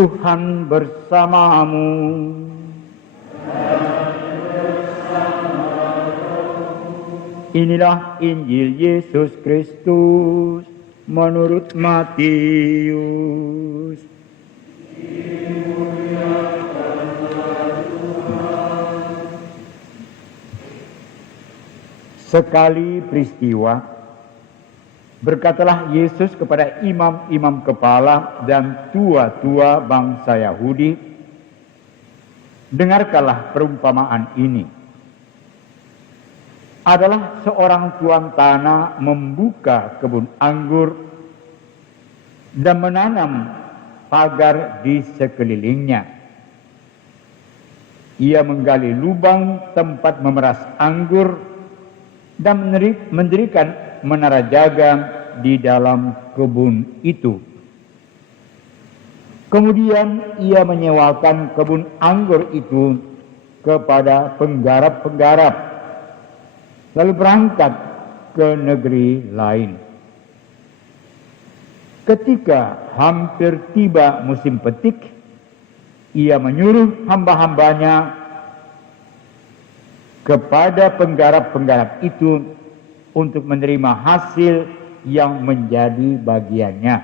Tuhan bersamamu. Inilah Injil Yesus Kristus menurut Matius. Sekali peristiwa, berkatalah Yesus kepada imam-imam kepala dan tua-tua bangsa Yahudi, "Dengarkanlah perumpamaan ini. Adalah seorang tuan tanah membuka kebun anggur dan menanam pagar di sekelilingnya. Ia menggali lubang tempat memeras anggur dan mendirikan menara jaga di dalam kebun itu. Kemudian ia menyewakan kebun anggur itu kepada penggarap-penggarap, lalu berangkat ke negeri lain. Ketika hampir tiba musim petik, ia menyuruh hamba-hambanya kepada penggarap-penggarap itu untuk menerima hasil yang menjadi bagiannya.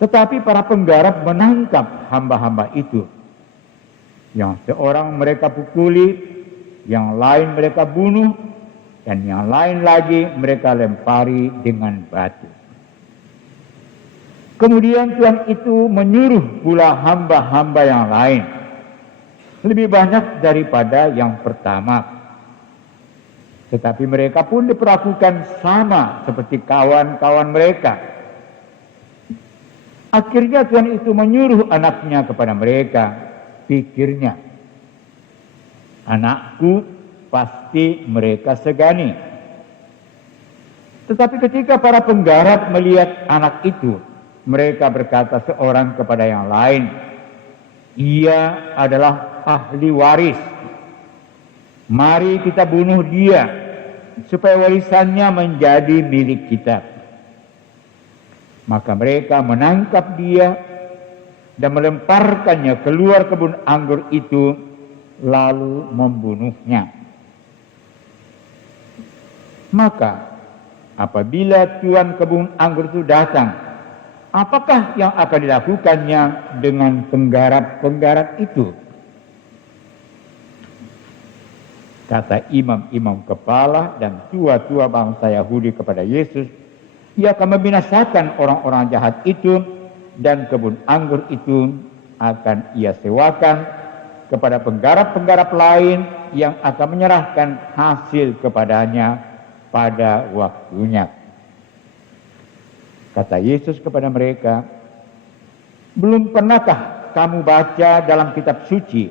Tetapi para penggarap menangkap hamba-hamba itu. Yang seorang mereka pukuli, yang lain mereka bunuh, dan yang lain lagi mereka lempari dengan batu. Kemudian Tuhan itu menyuruh pula hamba-hamba yang lain, lebih banyak daripada yang pertama. Tetapi mereka pun diperlakukan sama seperti kawan-kawan mereka. Akhirnya Tuhan itu menyuruh anaknya kepada mereka. Pikirnya, anakku pasti mereka segani. Tetapi ketika para penggarap melihat anak itu, mereka berkata seorang kepada yang lain, "Ia adalah ahli waris. Mari kita bunuh dia, supaya warisannya menjadi milik kita." Maka mereka menangkap dia dan melemparkannya keluar kebun anggur itu, lalu membunuhnya. Maka apabila tuan kebun anggur itu datang, apakah yang akan dilakukannya dengan penggarap-penggarap itu? Kata imam-imam kepala dan tua-tua bangsa Yahudi kepada Yesus, ia akan membinasakan orang-orang jahat itu, dan kebun anggur itu akan ia sewakan kepada penggarap-penggarap lain yang akan menyerahkan hasil kepadanya pada waktunya. Kata Yesus kepada mereka, "Belum pernahkah kamu baca dalam kitab suci,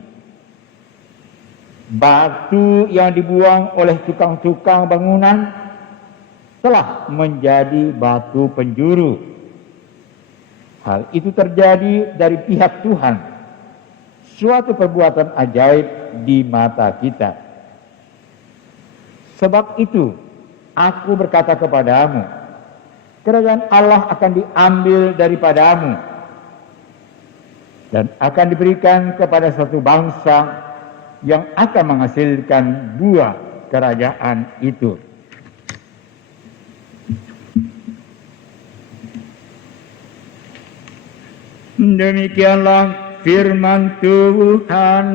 batu yang dibuang oleh tukang-tukang bangunan telah menjadi batu penjuru? Hal itu terjadi dari pihak Tuhan, suatu perbuatan ajaib di mata kita. Sebab itu, aku berkata kepadamu, kerajaan Allah akan diambil daripadamu dan akan diberikan kepada suatu bangsa yang akan menghasilkan buah kerajaan itu." Demikianlah firman Tuhan.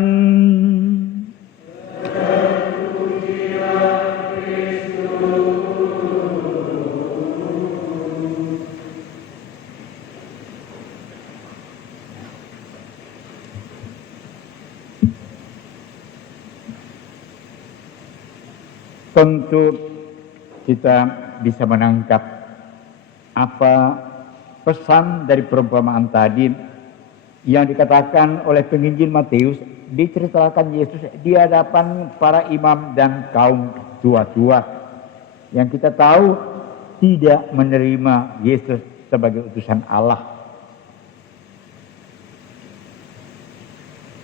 Tentu kita bisa menangkap apa pesan dari perumpamaan tadi yang dikatakan oleh penginjil Matius, diceritakan Yesus di hadapan para imam dan kaum tua-tua yang kita tahu tidak menerima Yesus sebagai utusan Allah,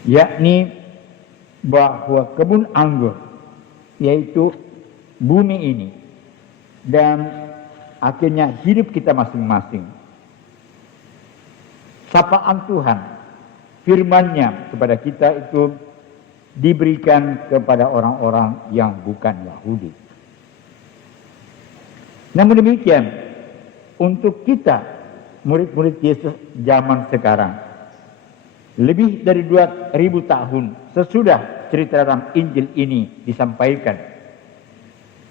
yakni bahwa kebun anggur, yaitu bumi ini, dan akhirnya hidup kita masing-masing, sapaan Tuhan, firman-Nya kepada kita itu diberikan kepada orang-orang yang bukan Yahudi. Namun demikian, untuk kita murid-murid Yesus zaman sekarang, lebih dari 2000 tahun sesudah cerita dalam Injil ini disampaikan,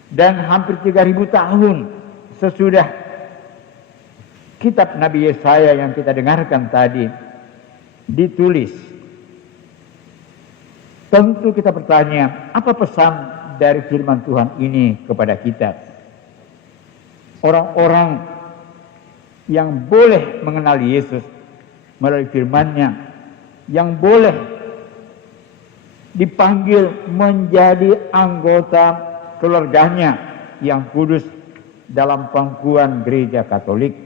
dan hampir 3000 tahun sesudah kitab Nabi Yesaya yang kita dengarkan tadi ditulis, tentu kita bertanya, apa pesan dari firman Tuhan ini kepada kita? Orang-orang yang boleh mengenal Yesus melalui firman-Nya, yang boleh dipanggil menjadi anggota keluarganya yang kudus dalam pangkuan gereja Katolik.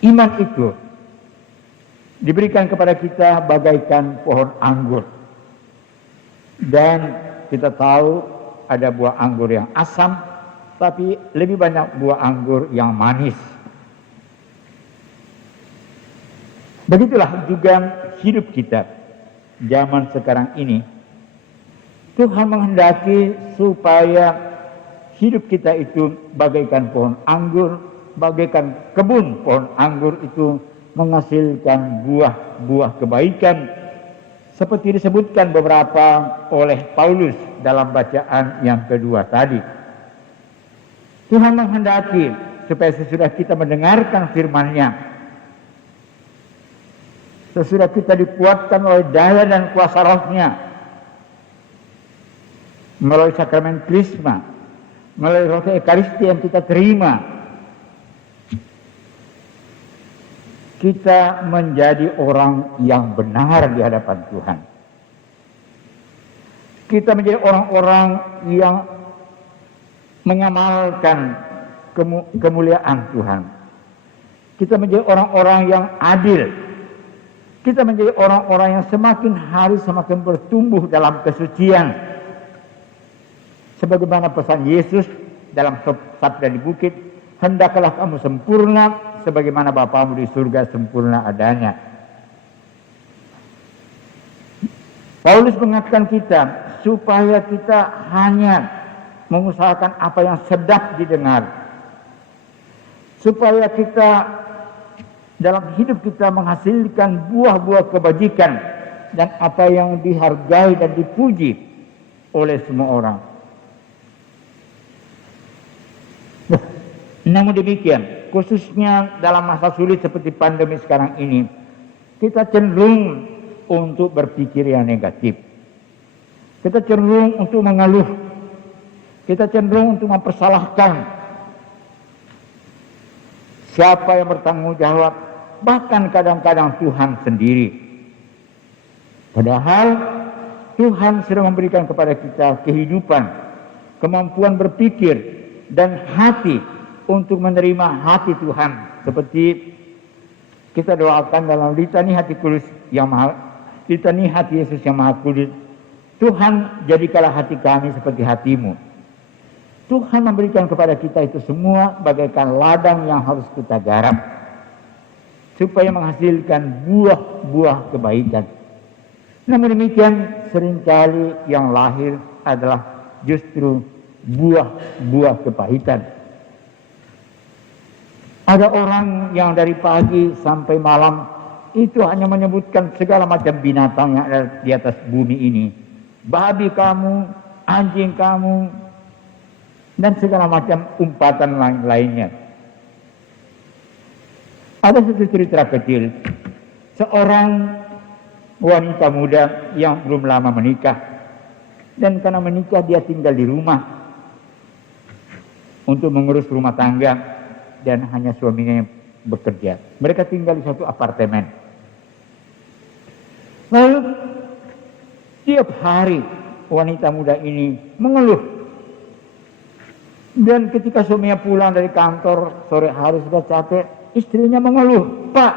Iman itu diberikan kepada kita bagaikan pohon anggur. Dan kita tahu ada buah anggur yang asam, tapi lebih banyak buah anggur yang manis. Begitulah juga hidup kita zaman sekarang ini. Tuhan menghendaki supaya hidup kita itu bagaikan pohon anggur, bagaikan kebun pohon anggur itu menghasilkan buah-buah kebaikan, seperti disebutkan beberapa oleh Paulus dalam bacaan yang kedua tadi. Tuhan menghendaki supaya sesudah kita mendengarkan firman-Nya, sesudah kita dikuatkan oleh daya dan kuasa Roh-Nya, melalui sakramen Krisma, melalui roti Ekaristi yang kita terima, kita menjadi orang yang benar di hadapan Tuhan. Kita menjadi orang-orang yang mengamalkan kemuliaan Tuhan. Kita menjadi orang-orang yang adil. Kita menjadi orang-orang yang semakin hari semakin bertumbuh dalam kesucian. Sebagaimana pesan Yesus dalam sabda di bukit, hendaklah kamu sempurna sebagaimana Bapamu di surga sempurna adanya. Paulus mengingatkan kita supaya kita hanya mengusahakan apa yang sedap didengar, supaya kita dalam hidup kita menghasilkan buah-buah kebajikan dan apa yang dihargai dan dipuji oleh semua orang. Namun demikian, khususnya dalam masa sulit seperti pandemi sekarang ini, kita cenderung untuk berpikir yang negatif. Kita cenderung untuk mengeluh. Kita cenderung untuk mempersalahkan siapa yang bertanggung jawab, bahkan kadang-kadang Tuhan sendiri. Padahal Tuhan sudah memberikan kepada kita kehidupan, kemampuan berpikir, dan hati untuk menerima hati Tuhan. Seperti kita doakan dalam litani hati kudus yang maha, litani hati Yesus yang maha kudus. Tuhan, jadikanlah hati kami seperti hatimu. Tuhan memberikan kepada kita itu semua bagaikan ladang yang harus kita garap, supaya menghasilkan buah-buah kebaikan. Namun demikian, seringkali yang lahir adalah justru buah-buah kepahitan. Ada orang yang dari pagi sampai malam itu hanya menyebutkan segala macam binatang yang ada di atas bumi ini. Babi kamu, anjing kamu, dan segala macam umpatan lainnya. Ada satu cerita kecil, seorang wanita muda yang belum lama menikah, dan karena menikah dia tinggal di rumah untuk mengurus rumah tangga, dan hanya suaminya yang bekerja. Mereka tinggal di satu apartemen. Lalu tiap hari wanita muda ini mengeluh. Dan ketika suaminya pulang dari kantor sore hari sudah capek, istrinya mengeluh, "Pak,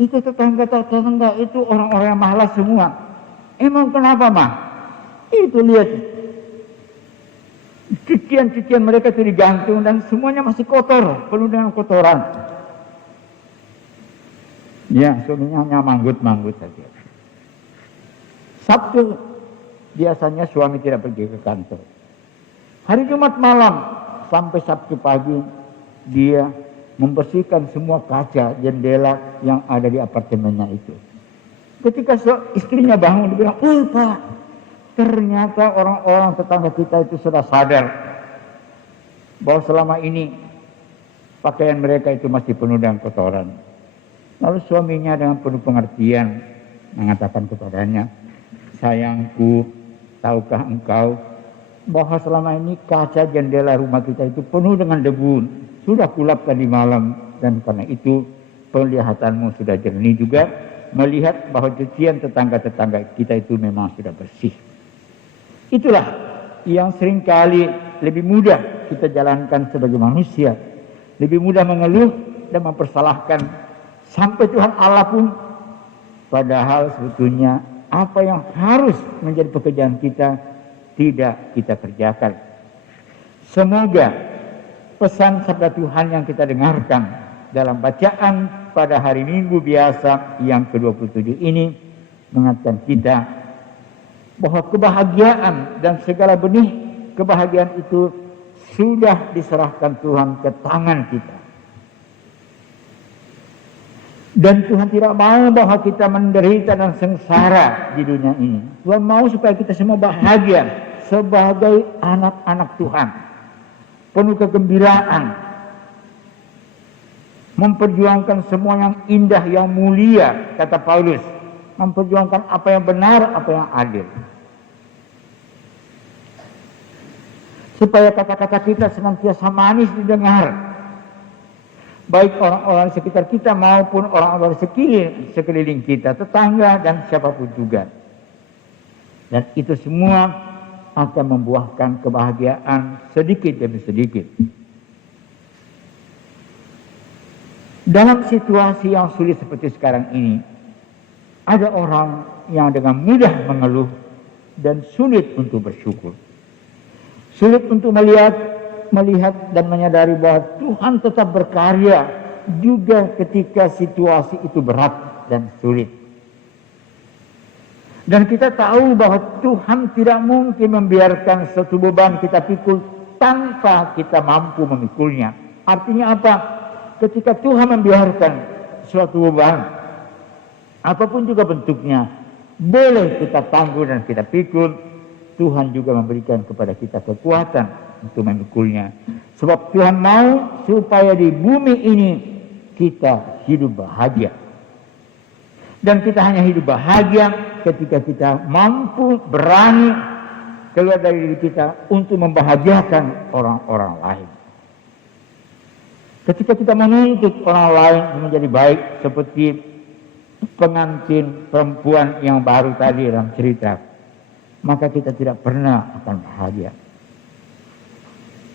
itu tetangga-tetangga itu orang-orang yang malas semua. Emang kenapa, Mah? Itu lihat Cucian-cucian mereka itu digantung dan semuanya masih kotor, penuh dengan kotoran. Ya, suaminya hanya manggut-manggut saja. Sabtu biasanya suami tidak pergi ke kantor. Hari Jumat malam sampai Sabtu pagi dia membersihkan semua kaca jendela yang ada di apartemennya itu. Ketika istrinya bangun, dia bilang, Pak, ternyata orang-orang tetangga kita itu sudah sadar bahwa selama ini pakaian mereka itu masih penuh dengan kotoran. Lalu suaminya dengan penuh pengertian mengatakan kepadanya, sayangku, tahukah engkau bahwa selama ini kaca jendela rumah kita itu penuh dengan debu, sudah kulap tadi malam, dan karena itu penglihatanmu sudah jernih juga, melihat bahwa cucian tetangga-tetangga kita itu memang sudah bersih. Itulah yang seringkali lebih mudah kita jalankan sebagai manusia, lebih mudah mengeluh dan mempersalahkan sampai Tuhan Allah pun, padahal sebetulnya apa yang harus menjadi pekerjaan kita tidak kita kerjakan. Semoga pesan sabda Tuhan yang kita dengarkan dalam bacaan pada hari Minggu biasa yang ke-27 ini mengingatkan kita bahwa kebahagiaan dan segala benih kebahagiaan itu sudah diserahkan Tuhan ke tangan kita. Dan Tuhan tidak mau bahwa kita menderita dan sengsara di dunia ini. Tuhan mau supaya kita semua bahagia sebagai anak-anak Tuhan, penuh kegembiraan, memperjuangkan semua yang indah, yang mulia, kata Paulus, memperjuangkan apa yang benar, apa yang adil, supaya kata-kata kita senantiasa manis didengar, baik orang-orang di sekitar kita maupun orang-orang sekeliling kita, tetangga dan siapapun juga. Dan itu semua akan membuahkan kebahagiaan sedikit demi sedikit. Dalam situasi yang sulit seperti sekarang ini, ada orang yang dengan mudah mengeluh dan sulit untuk bersyukur. Sulit untuk melihat dan menyadari bahwa Tuhan tetap berkarya juga ketika situasi itu berat dan sulit. Dan kita tahu bahwa Tuhan tidak mungkin membiarkan satu beban kita pikul tanpa kita mampu memikulnya. Artinya apa? Ketika Tuhan membiarkan suatu beban, apapun juga bentuknya, boleh kita tangguh dan kita pikul, Tuhan juga memberikan kepada kita kekuatan untuk memikulnya. Sebab Tuhan mau supaya di bumi ini kita hidup bahagia. Dan kita hanya hidup bahagia ketika kita mampu berani keluar dari diri kita untuk membahagiakan orang-orang lain. Ketika kita menuntut orang lain menjadi baik, seperti pengantin perempuan yang baru tadi dalam cerita, maka kita tidak pernah akan bahagia.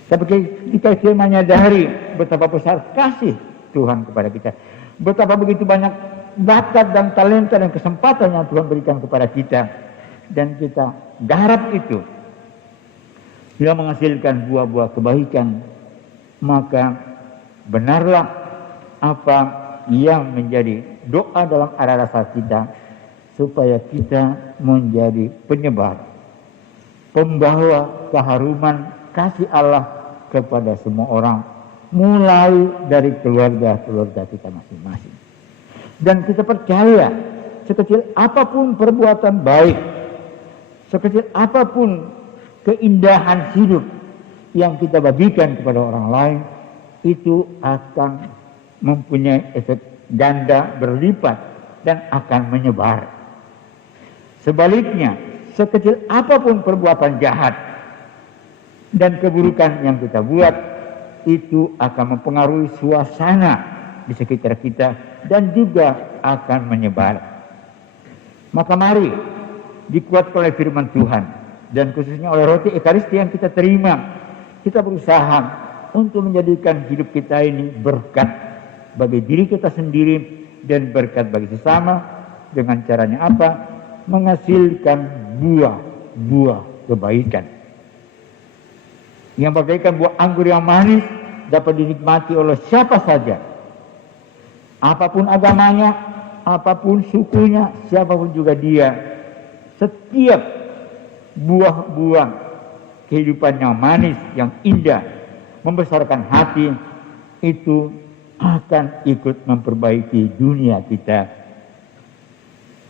Tapi kita menyadari betapa besar kasih Tuhan kepada kita, betapa begitu banyak bakat dan talenta dan kesempatan yang Tuhan berikan kepada kita, dan kita garap itu, dia menghasilkan buah-buah kebaikan, maka benarlah apa yang menjadi doa dalam arah rasa kita, supaya kita menjadi penyebar, pembawa keharuman kasih Allah kepada semua orang, mulai dari keluarga-keluarga kita masing-masing. Dan kita percaya, sekecil apapun perbuatan baik, sekecil apapun keindahan hidup yang kita bagikan kepada orang lain, itu akan mempunyai efek ganda berlipat dan akan menyebar. Sebaliknya, sekecil apapun perbuatan jahat dan keburukan yang kita buat, itu akan mempengaruhi suasana di sekitar kita dan juga akan menyebar. Maka mari dikuatkan oleh firman Tuhan, dan khususnya oleh roti Ekaristi yang kita terima, kita berusaha untuk menjadikan hidup kita ini berkat bagi diri kita sendiri dan berkat bagi sesama. Dengan caranya apa? Menghasilkan buah-buah kebaikan. yang bagaikan buah anggur yang manis dapat dinikmati oleh siapa saja. Apapun agamanya, apapun sukunya, siapapun juga dia. Setiap buah-buah kehidupan yang manis, yang indah, membesarkan hati, itu akan ikut memperbaiki dunia kita.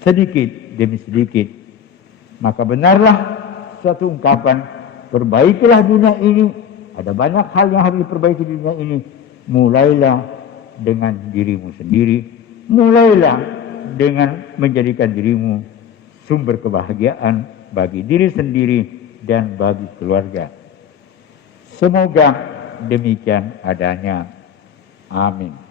Sedikit demi sedikit. Maka benarlah suatu ungkapan, perbaikilah dunia ini. Ada banyak hal yang harus diperbaiki di dunia ini. Mulailah dengan dirimu sendiri. Mulailah dengan menjadikan dirimu sumber kebahagiaan bagi diri sendiri dan bagi keluarga. Semoga demikian adanya. Amin.